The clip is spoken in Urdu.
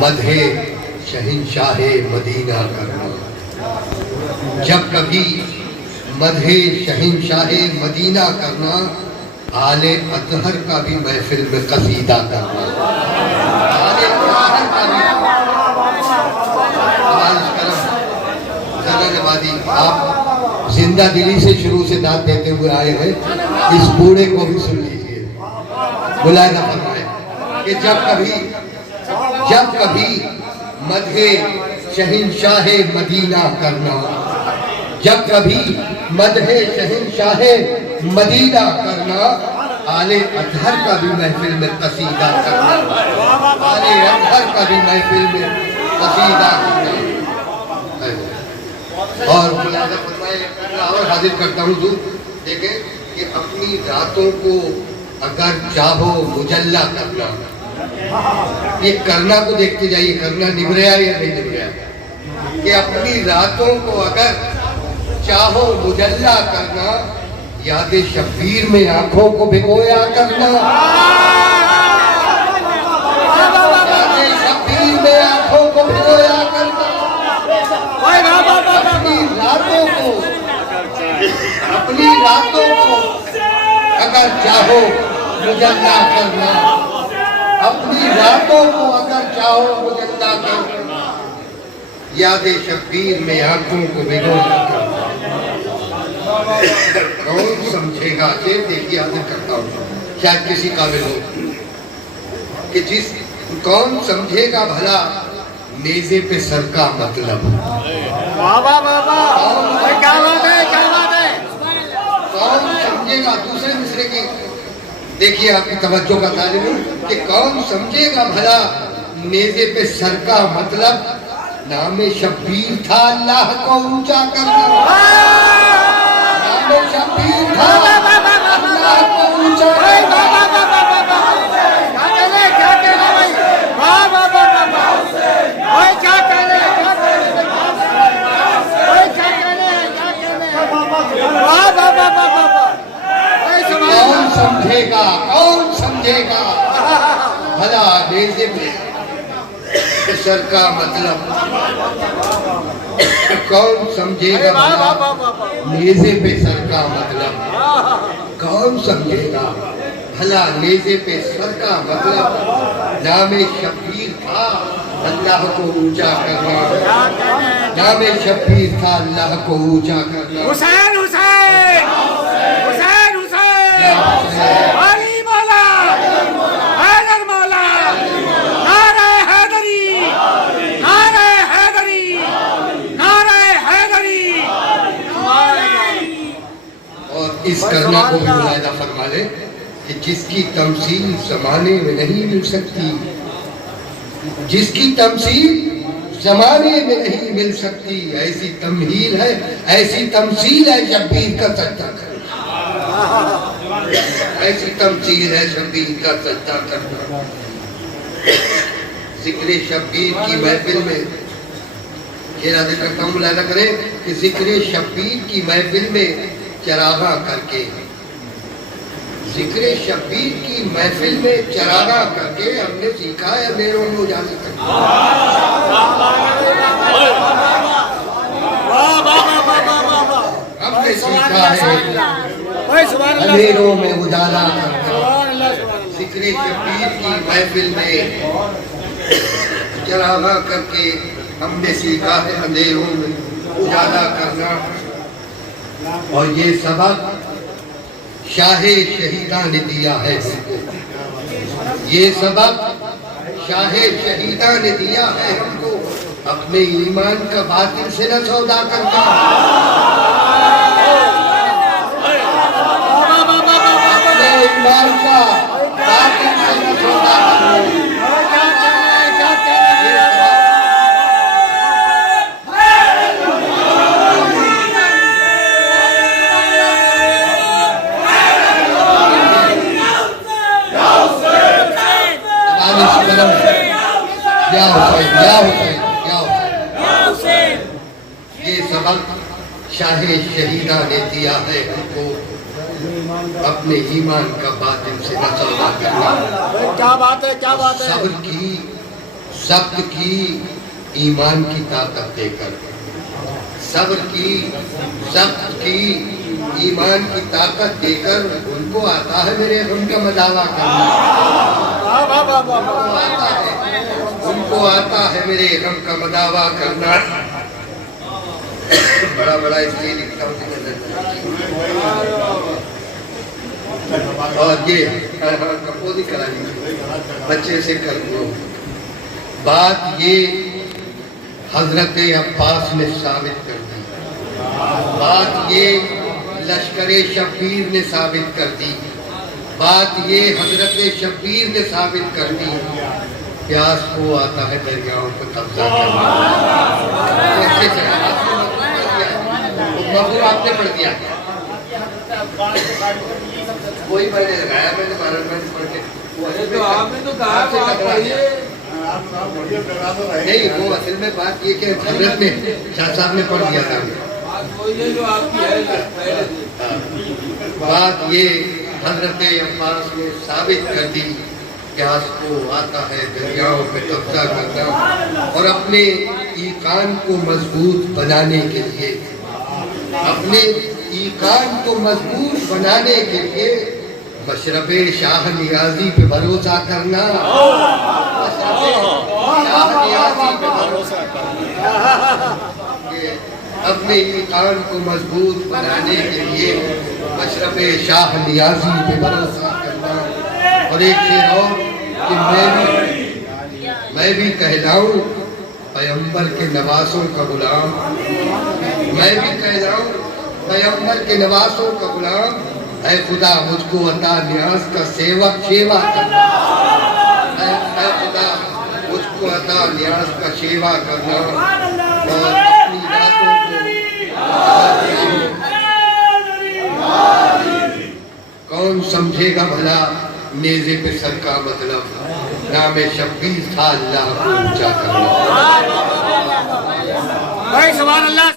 مدح شہنشاہ مدینہ کرنا، جب کبھی مدح شہنشاہ مدینہ کرنا، آل اطہر کا بھی محفل میں قصیدہ کرنا، آل اطہر کا بھی آپ زندہ دلی سے شروع سے داد دیتے ہوئے آئے ہیں، اس بوڑھے کو بھی سن لیجئے، ملاحظہ فرمائے کہ جب کبھی مدح شہنشاہ مدینہ کرنا، جب کبھی مدح شہنشاہ مدینہ کرنا، آل اطہر کا بھی محفل میں قصیدہ کرنا، آل اطہر کا بھی محفل میں قصیدہ کرنا۔ اور ملاحظہ فرمائے، اور حاضر کرتا ہوں حضور، دیکھیں کہ اپنی راتوں کو اگر چاہو مجلہ کرنا، یہ کرنا کو دیکھتے جائیے، کرنا نبھ رہا ہے یا نہیں نبھ رہا، کہ اپنی راتوں کو اگر چاہو مجلہ کرنا، یاد شبیر میں آنکھوں کو بھگویا کرنا، یاد شبیر میں آنکھوں کو بھگویا کرنا، اپنی راتوں کو اگر چاہو مجلہ کرنا، اپنی راتوں کو اگر چاہو مجلہ کرنا، یاد شبیر میں آنکھوں کو بھگویا کرنا۔ کون سمجھے گا، یہ دیکھیے حاضر کرتا ہوں، شاید کسی قابل ہو کہ کون سمجھے گا بھلا نیزے پہ سر کا مطلب، کون سمجھے گا، دوسرے مصرے کی دیکھیے آپ کی توجہ کا طالب ہوں کہ کون سمجھے گا بھلا نیزے پہ سر کا مطلب، نام شبیر تھا اللہ کو اونچا کرنا، نام شبیر تھا اللہ کو اونچا کرنا۔ کون سمجھے گا بھلا نیزے پہ سر کا مطلب، کون سمجھے گا بھلا نیزے پہ سر کا مطلب، کون سمجھے گا بھلا نیزے پہ سر کا مطلب، نام شبیر تھا اللہ کو اونچا کرنا، نام شبیر تھا اللہ کو اونچا کرنا۔ حسین حسین حسین حسین علی مولا حیدر مولا، نعرہ حیدری نعرہ حیدری نعرہ حیدری۔ اور اس کرنا کو بھی ملاحظہ فرما لے کہ جس کی تمثیل زمانے میں نہیں مل سکتی، جس کی تمثیل زمانے میں نہیں مل سکتی، ایسی تمہیل ہے، ایسی تمثیل ہے شبیر کا سجدہ کرنا، ایسی تمثیل ہے شبیر کا سجدہ کرنا۔ ذکر شبیر کی محفل میں یہ حاضر کرتا ہوں، ملاحظہ کریں کہ ذکر شبیر کی محفل میں چراغاں کر کے، ذکر شبیر کی محفل میں چراغاں کر کے ہم نے سیکھا ہے میروں میں اجالا کرنا، ہم نے سیکھا ہے اندھیروں میں اجالا کرنا۔ ذکر شبیر کی محفل میں چراغاں کر کے ہم نے سیکھا ہے اندھیروں میں اجالا کرنا۔ اور یہ سبق شاہ شہیدہ نے دیا ہے ہم کو، یہ سبق شاہ شہیدہ نے دیا ہے ہم کو، اپنے ایمان کا باطل سے نہ سودا کرنا، اپنے ایمان کا باطل سے نہ سودا کرنا۔ یا حسین یا حسین یا حسین، یہ سبق شاہ شہیدہ نے دیا ہے ہم کو، اپنے ایمان کا باطل سے نہ سودا کرنا۔ کیا بات ہے، کیا بات ہے۔ ضبط کی ایمان کی طاقت دے کر، صبر کی ضبط کی ایمان کی طاقت دے کر، ان کو آتا ہے میرے غم کا مداوع کرنا، ان کو آتا ہے میرے غم کا مداوع کرنا۔ بڑا بڑا اس لیے لکھتا ہوں کہ اور یہ کپوزی کرا لی بچے سے کر دو۔ بات یہ حضرت عباس نے ثابت کر دی، بات یہ لشکر شبیر نے ثابت کر دی، بات یہ حضرت شبیر نے ثابت کر دی۔ پیاس کو آتا ہے دریاؤں پہ قبضہ کرنا۔ مغرب آپ نے پڑھ دیا، وہی میں نے لگایا، میں نے 12 منٹ پڑھ کے آپ نے تو کہا نہیں، وہ اصل میں بات یہ کہ حضرت نے شاہ صاحب نے پڑھ دیا تھا۔ بات یہ حضرت عباس نے ثابت کر دی، پیاس کو آتا ہے دریاؤں پہ قبضہ کرنا، اور اپنے ایقان کو مضبوط بنانے کے لیے، اپنے ایقان کو مضبوط بنانے کے لیے مشرب شاہ نیازی پہ بھروسہ کرنا، شاہ نیازی پہ بھروسہ کرنا، اپنے ایقان کو مضبوط بنانے کے لیے مشرب شاہ نیازی پہ بھروسہ کرنا۔ اور ایک شعر اور کہ میں بھی کہلاؤں پیغمبر کے نواسوں کا غلام، میں بھی کہلاؤں پیغمبر کے نواسوں کا غلام، اے خدا مجھ کو عطا نیاز کا شیوا کرنا، اے خدا مجھ کو عطا نیاز کا شیوا کرنا، اور اپنی راتوں کو کون سمجھے گا بھلا نیزے پہ سر کا مطلب، نام شبیر تھا اللہ کو اونچا کرنا۔ بھائی سبحان اللہ۔